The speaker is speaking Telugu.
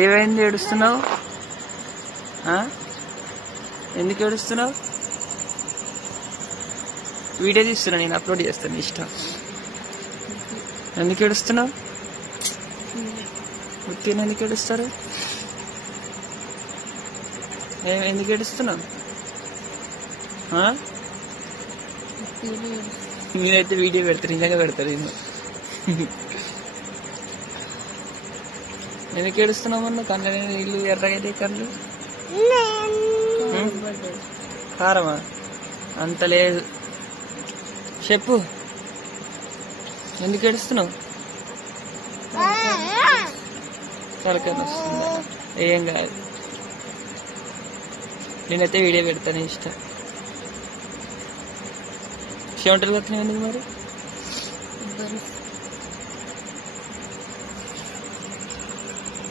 ఏమైంది, ఏడుస్తున్నావు? ఎందుకు ఏడుస్తున్నావు? వీడియో తీస్తున్నా, నేను అప్లోడ్ చేస్తాను, ఇష్టం. ఎందుకు ఏడుస్తున్నావు? ఉత్తిని ఎందుకు ఏడుస్తారు? ఎందుకు ఏడుస్తున్నావు? నేనైతే వీడియో పెడతాను, నిజంగా పెడతాను నేను. ఎందుకు ఏడుస్తున్నావు? మొన్న కళ్ళ నీళ్ళు ఎర్రగైతే కళ్ళు. కారమా? అంత లేదు. చెప్పు, ఎందుకు ఏడుస్తున్నావు? తలకాయ వస్తుంది. ఏం కాదు, నేనైతే వీడియో పెడతాను, ఇష్టం. చెమటలు వస్తున్నాయి ఎందుకు మరి?